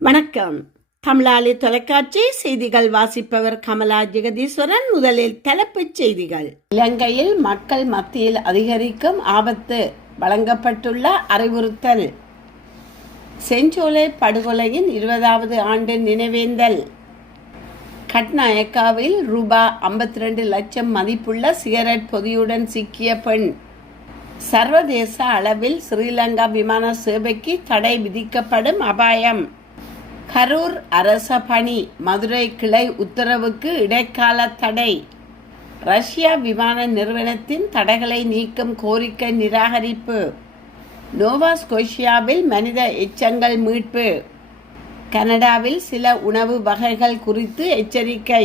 வணக்கம். தமிழாளி தொலைக்காட்சி செய்திகள் வாசிப்பவர் கமலா ஜெகதீஸ்வரன். முதலில் தலைப்புச் செய்திகள். இலங்கையில் மக்கள் மத்தியில் அதிகரிக்கும் ஆபத்து, வழங்கப்பட்டுள்ள அறிவுறுத்தல். செஞ்சோலை படுகொலையின் 20வது ஆண்டு நினைவேந்தல். கட்நாயக்காவில் ரூபா 52 லட்சம் மதிப்புள்ள சிகரெட் பொதியுடன் சிக்கிய பெண். சர்வதேச அளவில் ஸ்ரீலங்கா விமான சேவைக்கு தடை விதிக்கப்படும் அபாயம். கரூர் அரச பணி மதுரை கிளை உத்தரவுக்கு இடைக்கால தடை. ரஷ்யா விமான நிறுவனத்தின் தடைகளை நீக்கும் கோரிக்கை நிராகரிப்பு. நோவா ஸ்கோஷியாவில் மனித எச்சங்கள் மீட்பு. கனடாவில் சில உணவு வகைகள் குறித்து எச்சரிக்கை.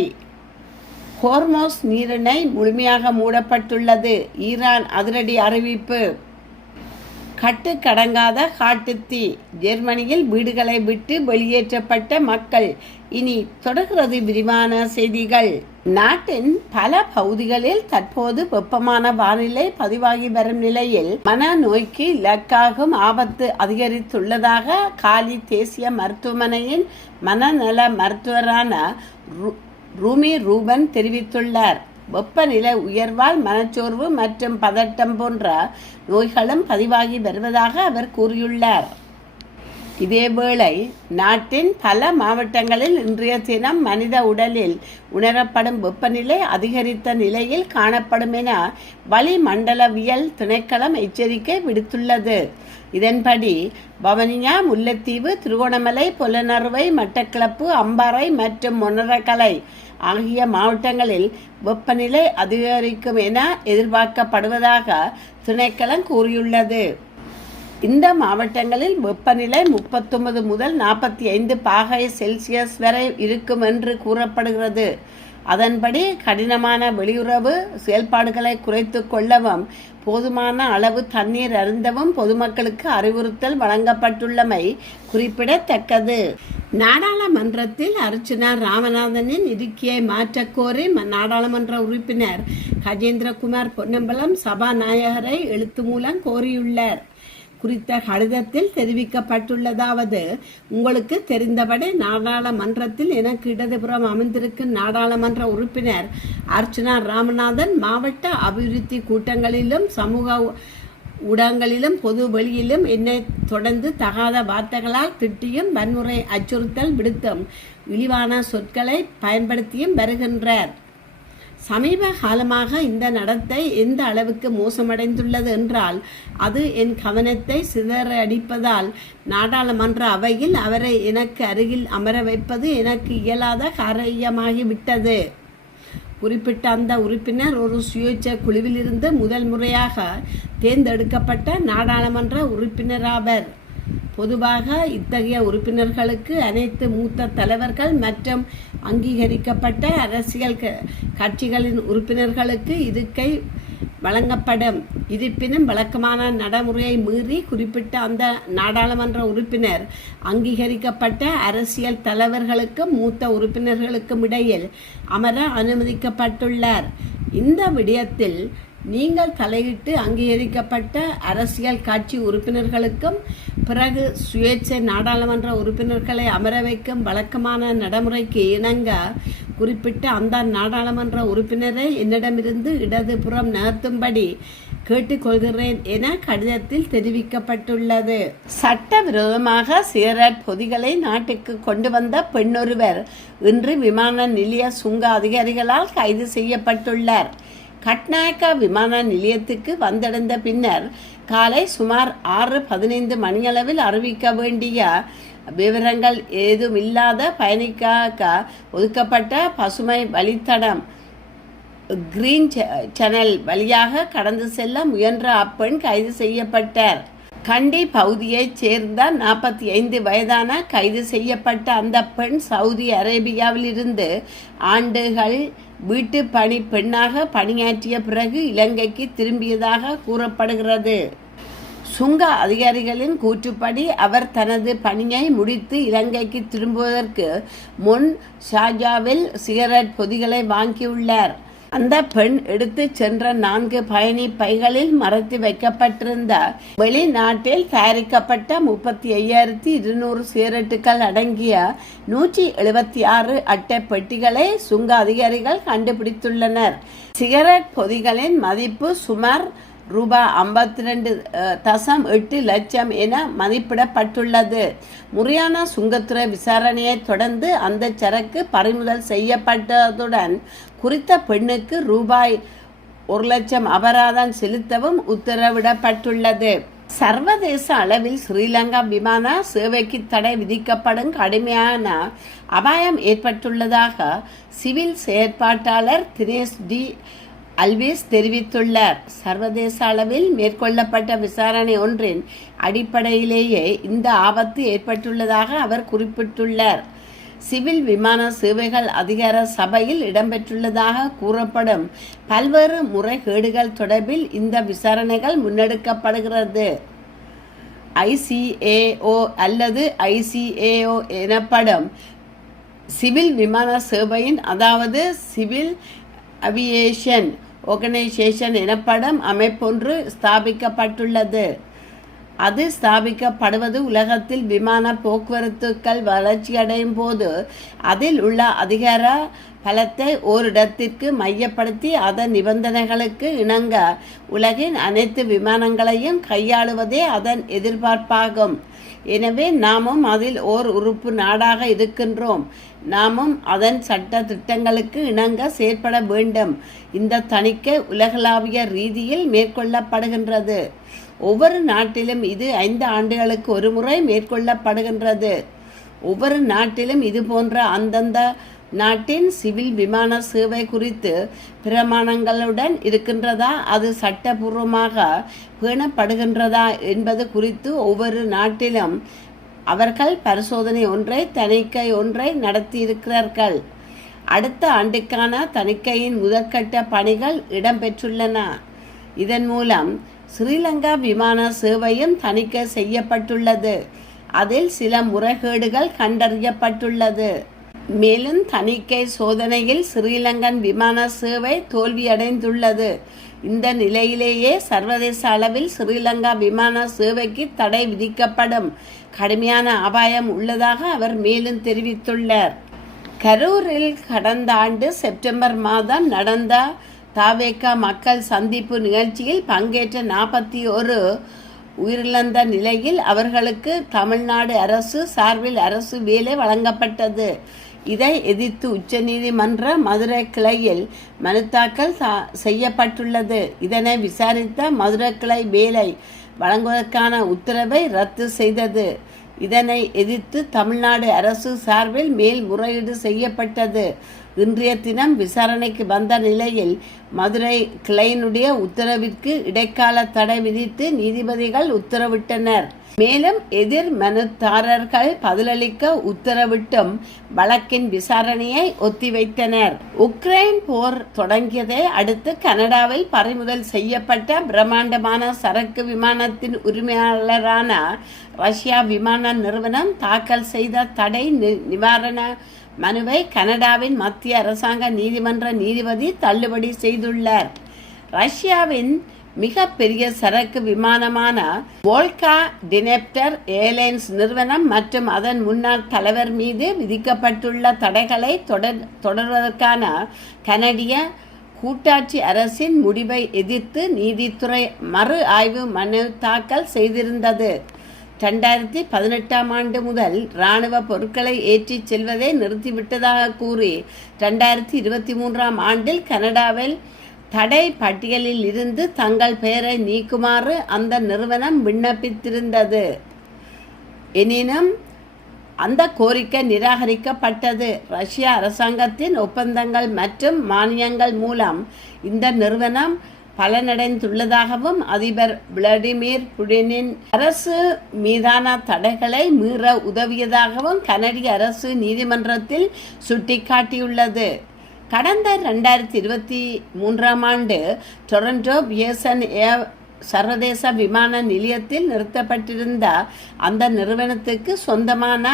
ஹோர்மோஸ் நீரிணை முழுமையாக மூடப்பட்டுள்ளது, ஈரான் அதிரடி அறிவிப்பு. கட்டுக்கடங்காத காட்டுத்தீ. ஜெர்மனியில் வீடுகளை விட்டு வெளியேற்றப்பட்ட மக்கள். இனி தொடர்கிறது விரிவான செய்திகள். நாட்டின் பல பகுதிகளில் தற்போது வெப்பமான வானிலை பதிவாகி வரும் நிலையில் மனநோய்க்கு இலக்காகும் ஆபத்து அதிகரித்துள்ளதாக காலி தேசிய மருத்துவமனையின் மனநல மருத்துவரான ரூமி ரூபன் தெரிவித்துள்ளார். வெப்பநிலை உயர்வால் மனச்சோர்வு மற்றும் பதட்டம் போன்ற நோய்களும் பதிவாகி வருவதாக அவர் கூறியுள்ளார். இதேவேளை நாட்டின் பல மாவட்டங்களில் இன்றைய தினம் மனித உடலில் உணரப்படும் வெப்பநிலை அதிகரித்த நிலையில் காணப்படும் என வளிமண்டலவியல் திணைக்களம் எச்சரிக்கை விடுத்துள்ளது. இதன்படி வவுனியா, முல்லைத்தீவு, திருகோணமலை, பொலனறுவை, மட்டக்களப்பு, அம்பாறை மற்றும் மொனரகலை ஆகிய மாவட்டங்களில் வெப்பநிலை அதிகரிக்கும் என எதிர்பார்க்கப்படுவதாக திணைக்களம் கூறியுள்ளது. இந்த மாவட்டங்களில் வெப்பநிலை 39 முதல் 45 பாகை செல்சியஸ் வரை இருக்கும் என்று கூறப்படுகிறது. அதன்படி கடினமான வெளியுறவு செயல்பாடுகளை குறைத்து கொள்ளவும் போதுமான அளவு தண்ணீர் அருந்தவும் பொதுமக்களுக்கு அறிவுறுத்தல் வழங்கப்பட்டுள்ளமை குறிப்பிடத்தக்கது. நாடாளுமன்றத்தில் அர்ச்சுனா ராமநாதனின் இருக்கையை மாற்றக்கோரி நாடாளுமன்ற உறுப்பினர் கஜேந்திரகுமார் பொன்னம்பலம் சபாநாயகரை எழுத்து மூலம் கோரியுள்ளார். குறித்த கடிதத்தில் தெரிவிக்கப்பட்டுள்ளதாவது: உங்களுக்கு தெரிந்தபடி நாடாளுமன்றத்தில் எனக்கு இடதுபுறம் அமைந்திருக்கும் நாடாளுமன்ற உறுப்பினர் அர்ச்சுனா ராமநாதன் மாவட்ட அபிவிருத்தி கூட்டங்களிலும் சமூக ஊடகங்களிலும் பொது வெளியிலும் என்னை தொடர்ந்து தகாத வார்த்தைகளால் திட்டியும் வன்முறை அச்சுறுத்தல் விடுத்தும் இழிவான சொற்களை பயன்படுத்தியும் வருகின்றார். சமீப காலமாக இந்த நடத்தை எந்த அளவுக்கு மோசமடைந்துள்ளது என்றால் அது என் கவனத்தை சிதறடிப்பதால் நாடாளுமன்ற அவையில் அவரை எனக்கு அருகில் அமர வைப்பது எனக்கு இயலாத காரியமாகிவிட்டது. குறிப்பிட்ட அந்த உறுப்பினர் ஒரு சுயேட்சை குழுவிலிருந்து முதல் முறையாக தேர்ந்தெடுக்கப்பட்ட நாடாளுமன்ற உறுப்பினராவர். பொதுவாக இத்தகைய உறுப்பினர்களுக்கு அனைத்து மூத்த தலைவர்கள் மற்றும் அங்கீகரிக்கப்பட்ட அரசியல் கட்சிகளின் உறுப்பினர்களுக்கு இருக்கை வழங்கப்படும். இருப்பினும் வழக்கமான நடைமுறையை மீறி குறிப்பிட்ட அந்த நாடாளுமன்ற உறுப்பினர் அங்கீகரிக்கப்பட்ட அரசியல் தலைவர்களுக்கும் மூத்த உறுப்பினர்களுக்கும் இடையில் அமர அனுமதிக்கப்பட்டுள்ளார். இந்த விடயத்தில் நீங்கள் தலையிட்டு அங்கீகரிக்கப்பட்ட அரசியல் கட்சி உறுப்பினர்களுக்கும் பிறகு சுயேட்சை நாடாளுமன்ற உறுப்பினர்களை அமர வைக்கும் வழக்கமான நடைமுறைக்கு இணங்க குறிப்பிட்ட அந்த நாடாளுமன்ற உறுப்பினரை என்னிடமிருந்து இடதுபுறம் நகர்த்தும்படி கேட்டுக்கொள்கிறேன் என கடிதத்தில் தெரிவிக்கப்பட்டுள்ளது. சட்டவிரோதமாக சிகரெட் பொதிகளை நாட்டுக்கு கொண்டு வந்த பெண்ணொருவர் இன்று விமான நிலைய சுங்க அதிகாரிகளால் கைது செய்யப்பட்டுள்ளார். கட்நாயக்கா விமான நிலையத்துக்கு வந்தடைந்த பின்னர் காலை சுமார் 6:15 மணியளவில் அறிவிக்க வேண்டிய விவரங்கள் ஏதுமில்லாத பயணிக்காக ஒதுக்கப்பட்ட பசுமை வழித்தடம் கிரீன் சேனல் வழியாக கடந்து செல்ல முயன்ற அப்பெண் கைது செய்யப்பட்டார். கண்டி பகுதியைச் சேர்ந்த 45 வயதான கைது செய்யப்பட்ட அந்த பெண் சவுதி அரேபியாவில் இருந்து ஆண்டுகள் வீட்டு பணி பெண்ணாக பணியாற்றிய பிறகு இலங்கைக்கு திரும்பியதாக கூறப்படுகிறது. சுங்க அதிகாரிகளின் கூற்றுப்படி அவர் தனது பணியை முடித்து இலங்கைக்கு திரும்புவதற்கு முன் ஷார்ஜாவில் சிகரெட் பொதிகளை வாங்கியுள்ளார். அந்த பெண் எடுத்து சென்ற 4 பயணி பைகளில் மறைத்து வைக்கப்பட்டிருந்த வெளிநாட்டில் தயாரிக்கப்பட்ட 35,200 சிகரெட்டுகள் அடங்கிய 176 அட்டை பெட்டிகளை சுங்க அதிகாரிகள் கண்டுபிடித்துள்ளனர். சிகரெட் பொதிகளின் மதிப்பு சுமார் ரூபாய் 52.8 லட்சம் என மதிப்பிடப்பட்டுள்ளது. முறையான சுங்கத்துறை விசாரணையை தொடர்ந்து அந்த சரக்கு பறிமுதல் செய்யப்பட்டதுடன் குறித்த பெண்ணுக்கு ரூபாய் 1 லட்சம் அபராதம் செலுத்தவும் உத்தரவிடப்பட்டுள்ளது. சர்வதேச அளவில் ஸ்ரீலங்கா விமான சேவைக்கு தடை விதிக்கப்படும் கடுமையான அபாயம் ஏற்பட்டுள்ளதாக சிவில் செயற்பாட்டாளர் தினேஷ் டி அல்வேஸ் தெரிவித்துள்ளார். சர்வதேச அளவில் மேற்கொள்ளப்பட்ட விசாரணை ஒன்றின் அடிப்படையிலேயே இந்த ஆபத்து ஏற்பட்டுள்ளதாக அவர் குறிப்பிட்டுள்ளார். சிவில் விமான சேவைகள் அதிகார சபையில் இடம்பெற்றுள்ளதாக கூறப்படும் பல்வேறு முறைகேடுகள் தொடர்பில் இந்த விசாரணைகள் முன்னெடுக்கப்படுகிறது. ICAO அல்லது ICAO எனப்படும் சிவில் விமான சேவையின் அதாவது சிவில் அவியேஷன் ஆர்கனைசேஷன் எனப்படும் அமைப்பொன்று ஸ்தாபிக்கப்பட்டுள்ளது. அது ஸ்தாபிக்கப்படுவது உலகத்தில் விமான போக்குவரத்துக்கள் வளர்ச்சியடையும் போது அதில் உள்ள அதிகார பலத்தை ஓரிடத்திற்கு மையப்படுத்தி அதன் நிபந்தனைகளுக்கு இணங்க உலகின் அனைத்து விமானங்களையும் கையாளுவதே அதன் எதிர்பார்ப்பாகும். எனவே நாமும் அதில் ஓர் உறுப்பு நாடாக இருக்கின்றோம். நாமும் அதன் சட்ட திட்டங்களுக்கு இணங்க செயற்பட வேண்டும். இந்த தணிக்கை உலகளாவிய ரீதியில் மேற்கொள்ளப்படுகின்றது. ஒவ்வொரு நாட்டிலும் இது 5 ஆண்டுகளுக்கு ஒரு முறை மேற்கொள்ளப்படுகின்றது. ஒவ்வொரு நாட்டிலும் இது போன்ற அந்தந்த நாட்டின் சிவில் விமான சேவை குறித்து பிரமாணங்களுடன் இருக்கின்றதா, அது சட்டபூர்வமாக பேணப்படுகின்றதா என்பது குறித்து ஒவ்வொரு நாட்டிலும் அவர்கள் பரிசோதனை ஒன்றை தணிக்கை ஒன்றை நடத்தியிருக்கிறார்கள். அடுத்த ஆண்டுக்கான தணிக்கையின் முதற்கட்ட பணிகள் இடம்பெற்றுள்ளன. இதன் மூலம் ஸ்ரீலங்கா விமான சேவையும் தணிக்கை செய்யப்பட்டுள்ளது. அதில் சில முறைகேடுகள் கண்டறியப்பட்டுள்ளது. மேலும் தணிக்கை சோதனையில் ஸ்ரீலங்கன் விமான சேவை தோல்வியடைந்துள்ளது. இந்த நிலையிலேயே சர்வதேச அளவில் ஸ்ரீலங்கா விமான சேவைக்கு தடை விதிக்கப்படும் கடுமையான அபாயம் உள்ளதாக அவர் மேலும் தெரிவித்துள்ளார். கரூரில் கடந்த ஆண்டு செப்டம்பர் மாதம் நடந்த தாவேகா மக்கள் சந்திப்பு நிகழ்ச்சியில் பங்கேற்ற 41 உயிரிழந்த நிலையில் அவர்களுக்கு தமிழ்நாடு அரசு சார்பில் அரசு வேலை வழங்கப்பட்டது. இதை எதிர்த்து உச்சநீதிமன்ற மதுரை கிளையில் மனு தாக்கல் செய்யப்பட்டுள்ளது. இதனை விசாரித்த மதுரை கிளை வேலை வழங்குவதற்கான உத்தரவை ரத்து செய்தது. இதனை எதிர்த்து தமிழ்நாடு அரசு சார்பில் மேல்முறையீடு செய்யப்பட்டது. இன்றைய தினம் விசாரணைக்கு வந்த நிலையில் மதுரை கிளையினுடைய உத்தரவிற்கு இடைக்கால தடை விதித்து நீதிபதிகள் உத்தரவிட்டனர். மேலும் எதிர் மனுதாரர்கள் பதிலளிக்க உத்தரவிட்டும் வழக்கின் விசாரணையை ஒத்திவைத்தனர். உக்ரைன் போர் தொடங்கியதை அடுத்து கனடாவில் பறிமுதல் செய்யப்பட்ட பிரம்மாண்டமான சரக்கு விமானத்தின் உரிமையாளரான ரஷ்யா விமான நிறுவனம் தாக்கல் செய்த தடை நிவாரண மனுவை கனடாவின் மத்திய அரசாங்க நீதிமன்ற நீதிபதி தள்ளுபடி செய்துள்ளார். ரஷ்யாவின் மிக பெரிய சரக்கு விமானமான வோல்கா டினெப்டர் ஏர்லைன்ஸ் நிறுவனம் மற்றும் அதன் முன்னாள் தலைவர் மீது விதிக்கப்பட்டுள்ள தடைகளை தொடர்வதற்கான கனடிய கூட்டாட்சி அரசின் முடிவை எதிர்த்து நீதித்துறை மறு ஆய்வு மனு தாக்கல் செய்திருந்தது. 2018ஆம் ஆண்டு முதல் இராணுவ பொருட்களை ஏற்றிச் செல்வதை நிறுத்திவிட்டதாக கூறி 2023ஆம் ஆண்டில் கனடாவில் தடை பட்டியலில் இருந்து தங்கள் பெயரை நீக்குமாறு அந்த நிறுவனம் விண்ணப்பித்திருந்தது. எனினும் அந்த கோரிக்கை நிராகரிக்கப்பட்டது. ரஷ்ய அரசாங்கத்தின் ஒப்பந்தங்கள் மற்றும் மானியங்கள் மூலம் இந்த நிறுவனம் பலனடைந்துள்ளதாகவும் அதிபர் விளாடிமிர் புடினின் அரசு மீதான தடைகளை மீற உதவியதாகவும் கனடிய அரசு நீதிமன்றத்தில் சுட்டிக்காட்டியுள்ளது. கடந்த 2023ஆம் ஆண்டு டொரண்டோ பியர்சன் ஏர் சர்வதேச விமான நிலையத்தில் நிறுத்தப்பட்டிருந்த அந்த நிறுவனத்துக்கு சொந்தமான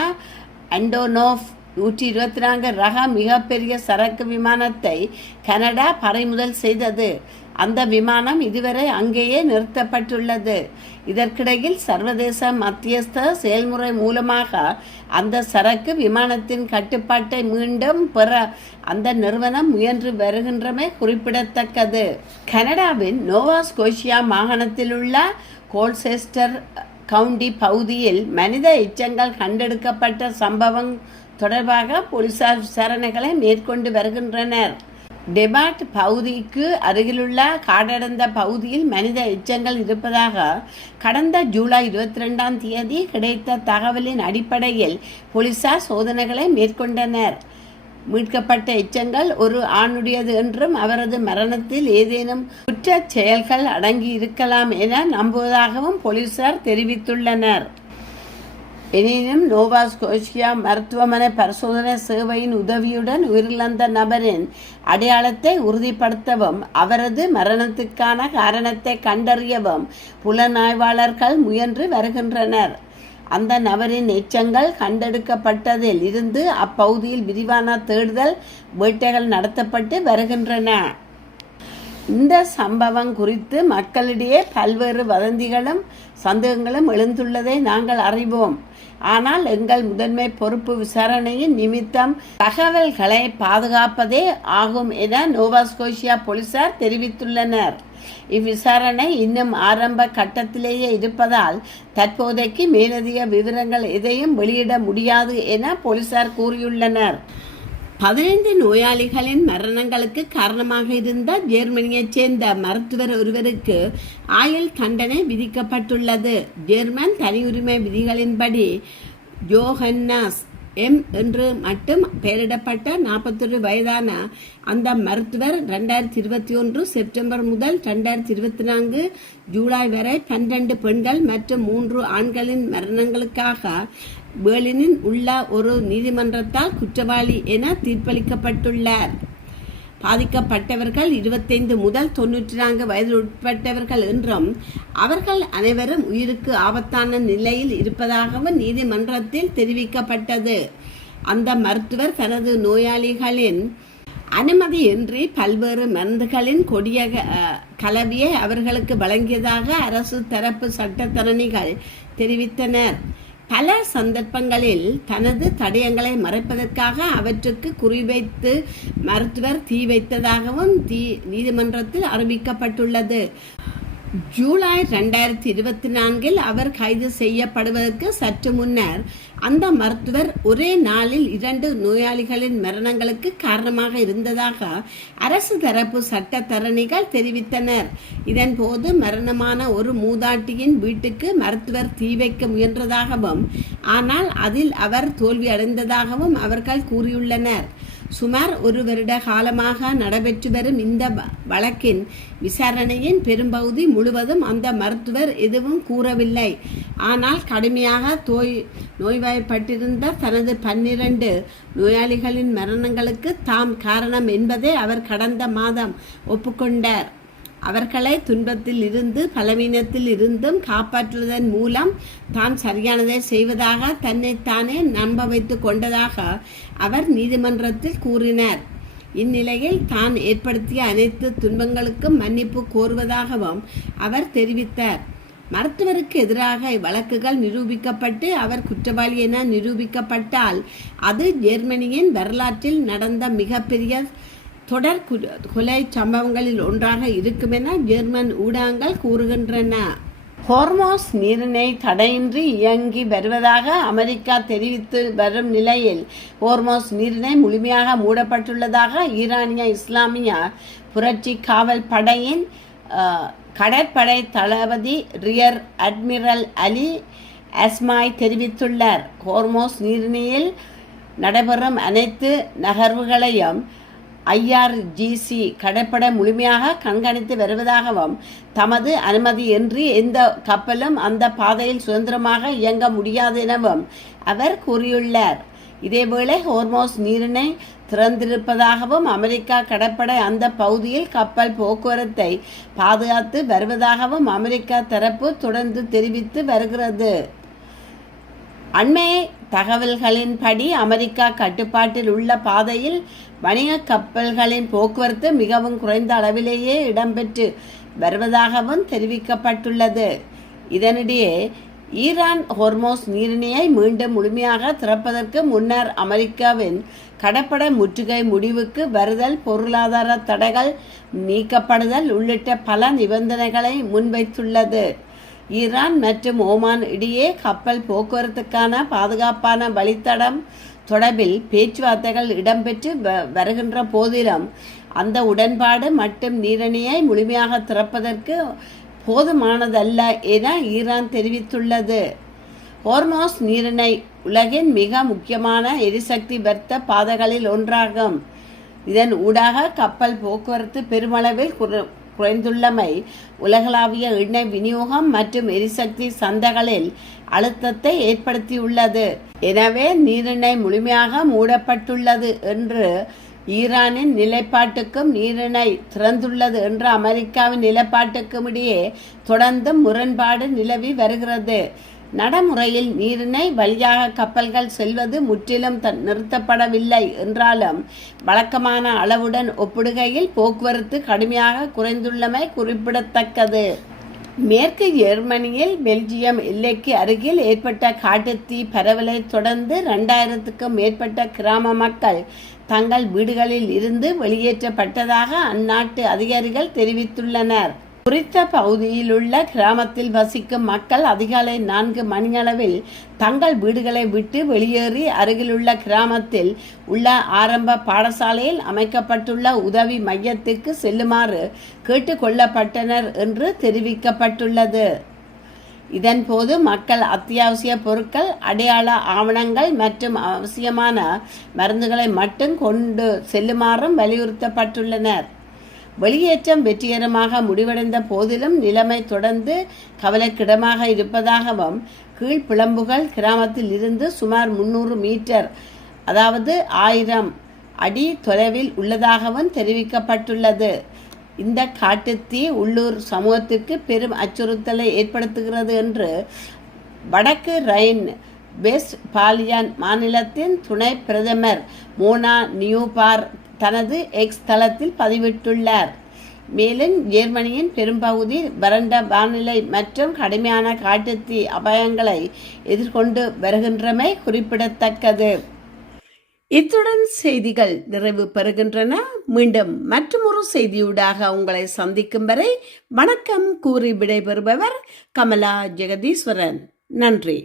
அண்டோனோவ் 124 ரக மிகப்பெரிய சரக்கு விமானத்தை கனடா பறிமுதல் செய்தது. அந்த விமானம் இதுவரை அங்கேயே நிறுத்தப்பட்டுள்ளது. இதற்கிடையில் சர்வதேச மத்தியஸ்த செயல்முறை மூலமாக அந்த சரக்கு விமானத்தின் கட்டுப்பாட்டை மீண்டும் பெற அந்த நிறுவனம் முயன்று வருகின்றமை குறிப்பிடத்தக்கது. கனடாவின் நோவா ஸ்கோஷியா மாகாணத்தில் உள்ள கோல்செஸ்டர் கவுண்டி பகுதியில் மனித எச்சங்கள் கண்டெடுக்கப்பட்ட சம்பவம் தொடர்பாக போலீசார் விசாரணைகளை மேற்கொண்டு வருகின்றனர். டெபாட் பகுதிக்கு அருகிலுள்ள காடடைந்த பகுதியில் மனித எச்சங்கள் இருப்பதாக கடந்த ஜூலை 22 கிடைத்த தகவலின் அடிப்படையில் போலீசார் சோதனைகளை மேற்கொண்டனர். மீட்கப்பட்ட எச்சங்கள் ஒரு ஆணுடையது என்றும் அவரது மரணத்தில் ஏதேனும் குற்றச் செயல்கள் அடங்கி இருக்கலாம் என நம்புவதாகவும் போலீசார் தெரிவித்துள்ளனர். எனினும் நோவா ஸ்கோஷியா மருத்துவமனை பரிசோதனை சேவையின் உதவியுடன் உயிரிழந்த நபரின் அடையாளத்தை உறுதிப்படுத்தவும் அவரது மரணத்துக்கான காரணத்தை கண்டறியவும் புலனாய்வாளர்கள் முயன்று வருகின்றனர். அந்த நபரின் எச்சங்கள் கண்டெடுக்கப்பட்டதில் இருந்து அப்பகுதியில் விரிவான தேடுதல் வேட்டைகள் நடத்தப்பட்டு வருகின்றன. இந்த சம்பவம் குறித்து மக்களிடையே பல்வேறு வதந்திகளும் சந்தேகங்களும் எழுந்துள்ளதை நாங்கள் அறிவோம். ஆனால் எங்கள் முதன்மை பொறுப்பு விசாரணையின் நிமித்தம் தகவல்களை பாதுகாப்பதே ஆகும் என நோவா ஸ்கோஷியா போலீசார் தெரிவித்துள்ளனர். இவ்விசாரணை இன்னும் ஆரம்ப கட்டத்திலேயே இருப்பதால் தற்போதைக்கு மேலதிக விவரங்கள் எதையும் வெளியிட முடியாது என போலீசார் கூறியுள்ளனர். 15 நோயாளிகளின் மரணங்களுக்கு காரணமாக இருந்த ஜெர்மனியைச் சேர்ந்த மருத்துவர் ஒருவருக்கு ஆயுள் தண்டனை விதிக்கப்பட்டுள்ளது. ஜெர்மன் தனியுரிமை விதிகளின்படி ஜோஹன்னாஸ் எம் என்று மட்டும் பெயரிடப்பட்ட 41 வயதான அந்த மருத்துவர் 2021 செப்டம்பர் முதல் 2024 ஜூலை வரை 12 பெண்கள் மற்றும் 3 ஆண்களின் மரணங்களுக்காக பெர்லினில் உள்ள ஒரு நீதிமன்றத்தால் குற்றவாளி என தீர்ப்பளிக்கப்பட்டுள்ளார். பாதிக்கப்பட்டவர்கள் 25 முதல் 94 வயது உட்பட்டவர்கள் என்றும் அவர்கள் அனைவரும் உயிருக்கு ஆபத்தான நிலையில் இருப்பதாகவும் நீதிமன்றத்தில் தெரிவிக்கப்பட்டது. அந்த மருத்துவர் தனது நோயாளிகளின் அனுமதியின்றி பல்வேறு மருந்துகளின் கொடிய கலவையை அவர்களுக்கு வழங்கியதாக அரசு தரப்பு சட்டத்தரணிகள் தெரிவித்தனர். பல சந்தர்ப்பங்களில் தனது தடயங்களை மறைப்பதற்காக அவற்றுக்கு குறிவைத்து மருத்துவர் தீ வைத்ததாகவும் நீதிமன்றத்தில் அறிவிக்கப்பட்டுள்ளது. ஜூலை 2024 அவர் கைது செய்யப்படுவதற்கு சற்று முன்னர் அந்த மருத்துவர் ஒரே நாளில் 2 நோயாளிகளின் மரணங்களுக்கு காரணமாக இருந்ததாக அரசு தரப்பு சட்டத்தரணிகள் தெரிவித்தனர். இதன்போது மரணமான ஒரு மூதாட்டியின் வீட்டுக்கு மருத்துவர் தீ வைக்க முயன்றதாகவும் ஆனால் அதில் அவர் தோல்வி அடைந்ததாகவும் அவர்கள் கூறியுள்ளனர். சுமார் 1 வருட காலமாக நடைபெற்று வரும் இந்த வழக்கின் விசாரணையின் பெரும்பகுதி முழுவதும் அந்த மருத்துவர் எதுவும் கூறவில்லை. ஆனால் கடுமையாக நோய்வாய்ப்பட்டிருந்த தனது 12 நோயாளிகளின் மரணங்களுக்கு தாம் காரணம் என்பதை அவர் கடந்த மாதம் ஒப்புக்கொண்டார். அவர்களை துன்பத்தில் இருந்து பலவீனத்தில் இருந்தும் காப்பாற்றுவதன் மூலம் தான் சரியானதை செய்வதாக தன்னைத்தானே நம்ப வைத்து கொண்டதாக அவர் நீதிமன்றத்தில் கூறினார். இந்நிலையில் தான் ஏற்படுத்திய அனைத்து துன்பங்களுக்கும் மன்னிப்பு கோருவதாகவும் அவர் தெரிவித்தார். மருத்துவருக்கு எதிராக வழக்குகள் நிரூபிக்கப்பட்டு அவர் குற்றவாளி என நிரூபிக்கப்பட்டால் அது ஜெர்மனியின் வரலாற்றில் நடந்த மிகப்பெரிய தொடர் கொலை சம்பவங்களில் ஒன்றாக இருக்கும் என ஜெர்மன் ஊடகங்கள் கூறுகின்றன. ஹோர்மோஸ் நீரிணை தடையின்றி இயங்கி வருவதாக அமெரிக்கா தெரிவித்து வரும் நிலையில் ஹோர்மோஸ் நீரிணை முழுமையாக மூடப்பட்டுள்ளதாக ஈரானிய இஸ்லாமிய புரட்சி காவல் படையின் கடற்படை தளபதி ரியர் அட்மிரல் அலி அஸ்மாய் தெரிவித்துள்ளார். ஹோர்மோஸ் நீரிணையில் நடைபெறும் அனைத்து நகர்வுகளையும் IRGC கடற்படை முழுமையாக கண்காணித்து வருவதாகவும் தமது அனுமதியின்றி எந்த கப்பலும் அந்த பாதையில் சுதந்திரமாக இயங்க முடியாது எனவும் அவர் கூறியுள்ளார். இதேவேளை ஹோர்மோஸ் நீரிணை திறந்திருப்பதாகவும் அமெரிக்கா கடற்படை அந்த பகுதியில் கப்பல் போக்குவரத்தை பாதுகாத்து வருவதாகவும் அமெரிக்கா தரப்பு தொடர்ந்து தெரிவித்து வருகிறது. அண்மை தகவல்களின்படி அமெரிக்கா கட்டுப்பாட்டில் உள்ள பாதையில் வணிக கப்பல்களின் போக்குவரத்து மிகவும் குறைந்த அளவிலேயே இடம்பெற்று வருவதாகவும் தெரிவிக்கப்பட்டுள்ளது. இதனிடையே ஈரான் ஹோர்மோஸ் நீரிணையை மீண்டும் முழுமையாக திறப்பதற்கு முன்னர் அமெரிக்காவின் கடற்படை முற்றுகை முடிவுக்கு வருதல், பொருளாதார தடைகள் நீக்கப்படுதல் உள்ளிட்ட பல நிபந்தனைகளை முன்வைத்துள்ளது. ஈரான் மற்றும் ஓமான் இடையே கப்பல் போக்குவரத்துக்கான பாதுகாப்பான வழித்தடம் தொடர்பில் பேச்சுவார்த்தைகள் இடம்பெற்று வருகின்ற போதிலும் அந்த உடன்பாடு மட்டும் நீரிணையை முழுமையாக திறப்பதற்கு போதுமானதல்ல என ஈரான் தெரிவித்துள்ளது. ஹோர்மோஸ் நீரிணை உலகின் மிக முக்கியமான எரிசக்தி வர்த்த பாதைகளில் ஒன்றாகும். இதன் ஊடாக கப்பல் போக்குவரத்து பெருமளவில் குறைந்துள்ளமை உலகளாவிய எண்ணெய் விநியோகம் மற்றும் எரிசக்தி சந்தைகளில் அழுத்தத்தை ஏற்படுத்தியுள்ளது. எனவே நீரிணை முழுமையாக மூடப்பட்டுள்ளது என்று ஈரானின் நிலைப்பாட்டுக்கும் நீரிணை திறந்துள்ளது என்ற அமெரிக்காவின் நிலைப்பாட்டுக்கும் இடையே தொடர்ந்து முரண்பாடு நிலவி வருகிறது. நடைமுறையில் நீரிணை வழியாக கப்பல்கள் செல்வது முற்றிலும் நிறுத்தப்படவில்லை என்றாலும் வழக்கமான அளவுடன் ஒப்பிடுகையில் போக்குவரத்து கடுமையாக குறைந்துள்ளமை குறிப்பிடத்தக்கது. மேற்கு ஜெர்மனியில் பெல்ஜியம் எல்லைக்கு அருகில் ஏற்பட்ட காட்டுத்தீ பரவலை தொடர்ந்து 2000க்கும் மேற்பட்ட கிராம மக்கள் தங்கள் வீடுகளில் இருந்து வெளியேற்றப்பட்டதாக அந்நாட்டு அதிகாரிகள் தெரிவித்துள்ளனர். குறித்த பகுதியில் உள்ள கிராமத்தில் வசிக்கும் மக்கள் அதிகாலை 4 மணியளவில் தங்கள் வீடுகளை விட்டு வெளியேறி அருகிலுள்ள கிராமத்தில் உள்ள ஆரம்ப பாடசாலையில் அமைக்கப்பட்டுள்ள உதவி மையத்திற்கு செல்லுமாறு கேட்டுக்கொள்ளப்பட்டனர் என்று தெரிவிக்கப்பட்டுள்ளது. இதன்போது மக்கள் அத்தியாவசிய பொருட்கள், அடையாள ஆவணங்கள் மற்றும் அவசியமான மருந்துகளை மட்டும் கொண்டு செல்லுமாறும் வலியுறுத்தப்பட்டுள்ளனர். வெளியேற்றம் வெற்றிகரமாக முடிவடைந்த போதிலும் நிலைமை தொடர்ந்து கவலைக்கிடமாக இருப்பதாகவும் கீழ்பிளம்புகள் கிராமத்தில் இருந்து சுமார் 300 மீட்டர் அதாவது 1000 அடி தொலைவில் உள்ளதாகவும் தெரிவிக்கப்பட்டுள்ளது. இந்த காட்டுத்தீ உள்ளூர் சமூகத்திற்கு பெரும் அச்சுறுத்தலை ஏற்படுத்துகிறது என்று வடக்கு ரைன் வெஸ்ட் பாலியன் மாநிலத்தின் துணை பிரதமர் மோனா நியூபார் தனது எக்ஸ் தளத்தில் பதிவிட்டுள்ளார். மேலும் ஜெர்மனியின் பெரும்பகுதி வறண்ட வானிலை மற்றும் கடுமையான காட்டுத்தீ அபாயங்களை எதிர்கொண்டு வருகின்றமை குறிப்பிடத்தக்கது. இத்துடன் செய்திகள் நிறைவு பெறுகின்றன. மீண்டும் மற்றொரு செய்தியூடாக உங்களை சந்திக்கும் வரை வணக்கம் கூறி விடைபெறுபவர் கமலா ஜெகதீஸ்வரன். நன்றி.